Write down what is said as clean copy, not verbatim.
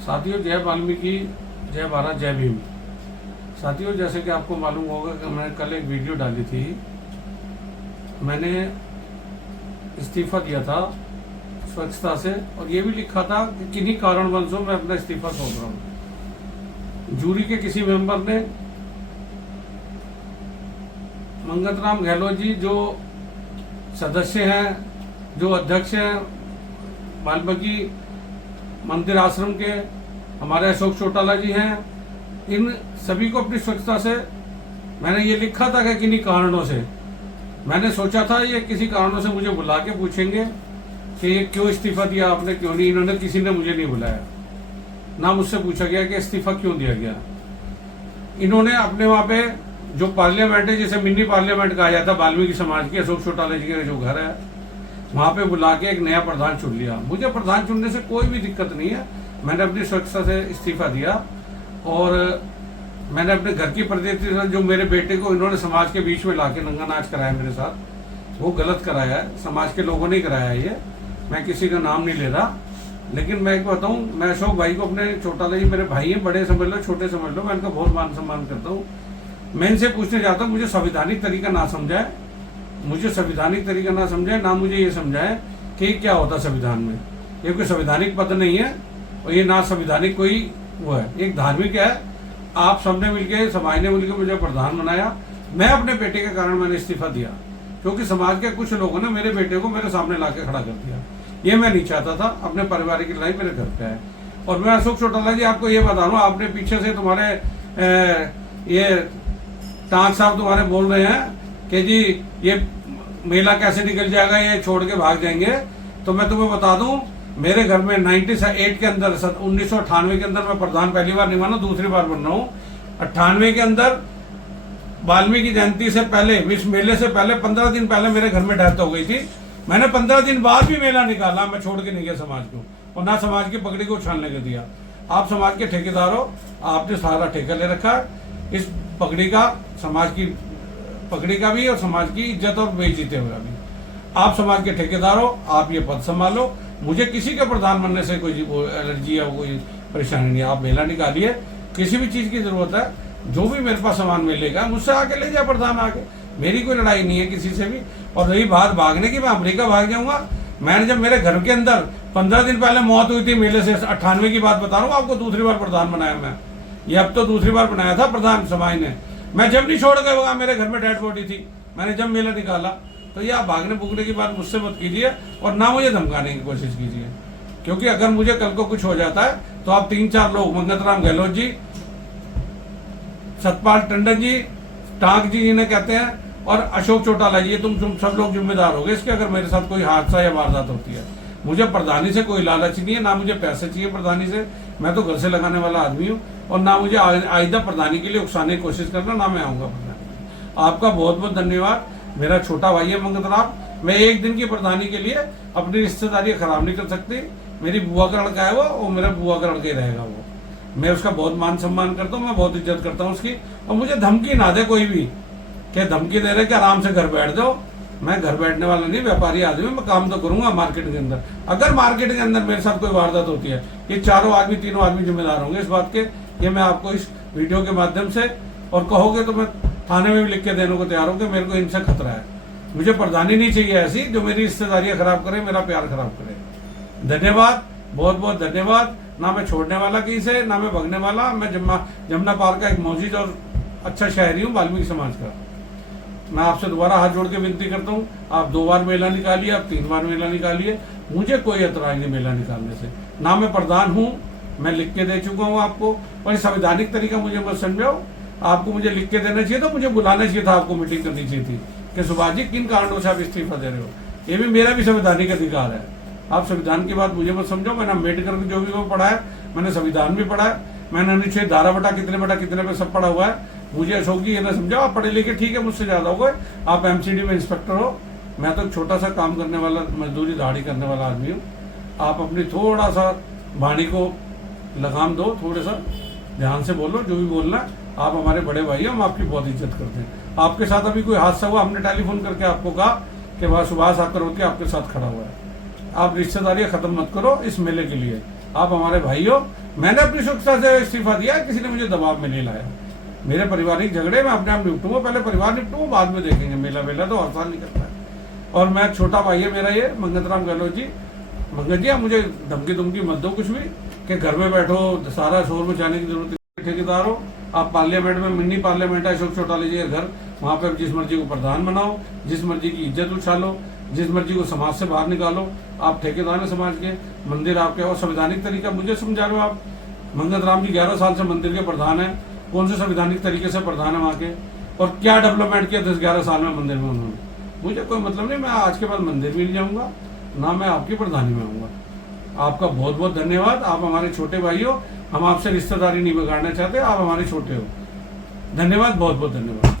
साथियों, जय वाल्मीकि, जय भारत, जय भीम। साथियों, जैसे कि आपको मालूम होगा कि मैंने कल एक वीडियो डाली थी। मैंने इस्तीफा दिया था स्वच्छता से और ये भी लिखा था कि किन्हीं कारणवशों मैं अपना इस्तीफा सौंप रहा हूँ। जूरी के किसी मेंबर ने, मंगत राम गहलोत जी जो सदस्य हैं, जो अध्यक्ष हैं वाल्मीकि मंदिर आश्रम के, हमारे अशोक चौटाला जी हैं, इन सभी को अपनी स्वच्छता से मैंने ये लिखा था कि किन्हीं कारणों से मैंने सोचा था ये किसी कारणों से मुझे बुला के पूछेंगे कि ये क्यों इस्तीफा दिया आपने, क्यों नहीं। इन्होंने, किसी ने मुझे नहीं बुलाया, ना मुझसे पूछा गया कि इस्तीफा क्यों दिया गया। इन्होंने अपने वहां पे जो पार्लियामेंट है, जिसे मिनी पार्लियामेंट कहा जाता है वाल्मीकि समाज की, अशोक चौटाला जी के जो घर है, वहां पे बुला के एक नया प्रधान चुन लिया। मुझे प्रधान चुनने से कोई भी दिक्कत नहीं है। मैंने अपनी स्वच्छता से इस्तीफा दिया और मैंने अपने घर की प्रतिनिधि जो मेरे बेटे को इन्होंने समाज के बीच में लाके नंगा नाच कराया मेरे साथ, वो गलत कराया है। समाज के लोगों ने कराया है ये, मैं किसी का नाम नहीं ले रहा। लेकिन मैं एक बताऊं, मैं अशोक भाई को, अपने चौटाला जी मेरे भाई हैं, बड़े समझ लो छोटे समझ लो, मैं इनका बहुत मान सम्मान करता हूँ। मैं इनसे पूछने जाता हूँ, मुझे संवैधानिक तरीका ना समझाए, मुझे संवैधानिक तरीका ना समझाए, ना मुझे ये समझाए कि क्या होता संविधान में। ये कोई संवैधानिक पद नहीं है और ये ना संवैधानिक कोई वो है, एक धार्मिक है। आप सबने मिलकर, समाज ने मिलकर मुझे प्रधान बनाया। मैं अपने बेटे के कारण मैंने इस्तीफा दिया, क्योंकि समाज के कुछ लोगों ने मेरे बेटे को मेरे सामने लाके खड़ा कर दिया। ये मैं नहीं चाहता था। अपने परिवार की लड़ाई मेरे घर पे है। और मैं अशोक चौटाला जी आपको ये बता रहा हूँ, आपने पीछे से तुम्हारे ये टांग साहब तुम्हारे बोल रहे हैं कि जी ये मेला कैसे निकल जाएगा, ये छोड़ के भाग जाएंगे। तो मैं तुम्हें बता दूं, मेरे घर में 98 के अंदर, 1998 के अंदर मैं प्रधान पहली बार नहीं बना, दूसरी बार बन रहा हूँ। 98 के अंदर वाल्मीकि जयंती से पहले, इस मेले से पहले 15 दिन पहले मेरे घर में डेथ हो गई थी। मैंने 15 दिन बाद भी मेला निकाला, मैं छोड़ के नहीं गया समाज को, और ना समाज की पगड़ी को उछालने के दिया। आप समाज के ठेकेदार हो, आपने सारा ठेका ले रखा है इस पगड़ी का, समाज की पगड़ी का भी और समाज की इज्जत और बेइज्जती हुआ भी। आप समाज के ठेकेदार हो, आप ये पद संभालो। मुझे किसी के प्रधान बनने से कोई एलर्जी या कोई परेशानी नहीं है। आप मेला निकालिए, किसी भी चीज की जरूरत है, जो भी मेरे पास सामान मिलेगा मुझसे आके ले जाए प्रधान आके। मेरी कोई लड़ाई नहीं है किसी से भी। और रही बात भागने की, मैं अमेरिका भाग जाऊंगा। मैंने जब मेरे घर के अंदर 15 दिन पहले मौत हुई थी मेले से, 98 की बात बता रहा हूँ आपको, दूसरी बार प्रधान बनाया मैं। ये अब तो दूसरी बार बनाया था प्रधान समाज ने। मैं जब नहीं छोड़ गया होगा, मेरे घर में डेड बॉडी थी, मैंने जब मेला निकाला। तो ये आप भागने भूगने की बात मुझसे मत कीजिए और ना मुझे धमकाने की कोशिश कीजिए, क्योंकि अगर मुझे कल को कुछ हो जाता है तो आप 3-4 लोग, मंगत राम गहलोत जी, सतपाल टंडन जी, टांक जी जिन्हें कहते हैं, और अशोक चौटाला जी, तुम सब लोग जिम्मेदार होगे इसके, अगर मेरे साथ कोई हादसा या वारदात होती है। मुझे प्रधानी से कोई लालच नहीं है, ना मुझे पैसे चाहिए प्रधानी से। मैं तो घर से लगाने वाला आदमी हूँ, और ना मुझे आइंदा प्रधानी के लिए उकसाने की कोशिश करना, ना मैं आऊंगा प्रधानी। आपका बहुत बहुत धन्यवाद। मेरा छोटा भाई है मंगत राम। मैं एक दिन की प्रधानी के लिए अपनी रिश्तेदारी खराब नहीं कर सकती। मेरी बुआ का लड़का है वो, और मेरा बुआ का लड़का ही रहेगा वो। मैं उसका बहुत मान सम्मान करता हूँ, मैं बहुत इज्जत करता हूँ उसकी। और मुझे धमकी ना दे कोई भी, क्या धमकी दे रहे कि आराम से घर बैठ जाओ। मैं घर बैठने वाला नहीं, व्यापारी आदमी, मैं काम तो करूंगा मार्केट के अंदर। अगर मार्केट के अंदर मेरे साथ कोई वारदात होती है, ये चारों आदमी, तीनों आदमी जिम्मेदार होंगे इस बात के। ये मैं आपको इस वीडियो के माध्यम से, और कहोगे तो मैं थाने में भी लिख के देने को तैयार हूँ कि मेरे को इनसे खतरा है। मुझे प्रधानी नहीं चाहिए ऐसी जो मेरी रिश्तेदारियां खराब करे, मेरा प्यार खराब करे। धन्यवाद, बहुत बहुत धन्यवाद। ना मैं छोड़ने वाला कहीं से, ना मैं भगने वाला। मैं जमुना पार का एक मौजूद और अच्छा शहरी हूँ वाल्मीकि समाज का। मैं आपसे दोबारा हाथ जोड़ के विनती करता हूँ, आप 2 बार मेला निकालिए, आप 3 बार मेला निकालिए, मुझे कोई एतराज नहीं मेला निकालने से। ना मैं प्रधान हूँ, मैं लिख के दे चुका हूँ आपको। और संवैधानिक तरीका मुझे मत समझाओ। आपको मुझे लिख के देना चाहिए, तो मुझे बुलाना चाहिए था, आपको मीटिंग करनी चाहिए थी कि सुभाष जी किन कारणों से आप इस्तीफा दे रहे हो। ये भी मेरा भी संवैधानिक अधिकार है। आप संविधान की बात मुझे मत समझो। मैंने अम्बेडकर को जो भी वो पढ़ा है, मैंने संविधान भी पढ़ा है, मैंने अनुच्छेद धारा बटा कितने पे सब पढ़ा हुआ है। मुझे अशोक जी ये ना समझाओ आप पढ़े लिखे, ठीक है, मुझसे ज्यादा हो गए। आप एमसीडी में इंस्पेक्टर हो, मैं तो छोटा सा काम करने वाला, मजदूरी दाढ़ी करने वाला आदमी हूँ। आप अपनी थोड़ा सा वाणी को लगाम दो, थोड़ा सा ध्यान से बोलो, जो भी बोलना है। आप हमारे बड़े भाई हो, हम आपकी बहुत इज्जत करते हैं। आपके साथ अभी कोई हादसा हुआ, हमने टेलीफोन करके आपको कहा कि वह सुभाष चक्रवर्ती आपके साथ खड़ा हुआ है। आप रिश्तेदारियां खत्म मत करो इस मेले के लिए। आप हमारे भाई हो, मैंने अपनी सुरक्षा से इस्तीफा दिया, किसी ने मुझे दबाव में नहीं लाया। मेरे पारिवारिक झगड़े में अपने आप निपटूंगा, पहले परिवार निपटूंगा, बाद में देखेंगे। मेला मेला तो हर साल निकलता है। और मैं, छोटा भाई है मेरा ये मंगत राम गहलोत जी। मंगत जी, आप मुझे धमकी धमकी मत दो कुछ भी, कि घर में बैठो, सारा शोर मचाने की जरूरत नहीं। ठेकेदार हो आप, पार्लियामेंट में, मिनी पार्लियामेंट है अशोक चौटाला जी का घर, वहां पर जिस मर्जी को प्रधान बनाओ, जिस मर्जी की इज्जत उछालो, जिस मर्जी को समाज से बाहर निकालो। आप ठेकेदार हैं समाज के, मंदिर आपके, और संवैधानिक तरीका मुझे समझा रहे हो आप। मंगत राम जी 11 साल से मंदिर के प्रधान है, कौन से संवैधानिक तरीके से प्रधान है वहाँ के, और क्या डेवलपमेंट किया 10-11 साल में मंदिर में उन्होंने। मुझे कोई मतलब नहीं, मैं आज के बाद मंदिर भी नहीं जाऊंगा, ना मैं आपकी प्रधानी में आऊंगा। आपका बहुत बहुत धन्यवाद। आप हमारे छोटे भाई हो, हम आपसे रिश्तेदारी नहीं बिगाड़ना चाहते, आप हमारे छोटे हो। धन्यवाद, बहुत बहुत धन्यवाद।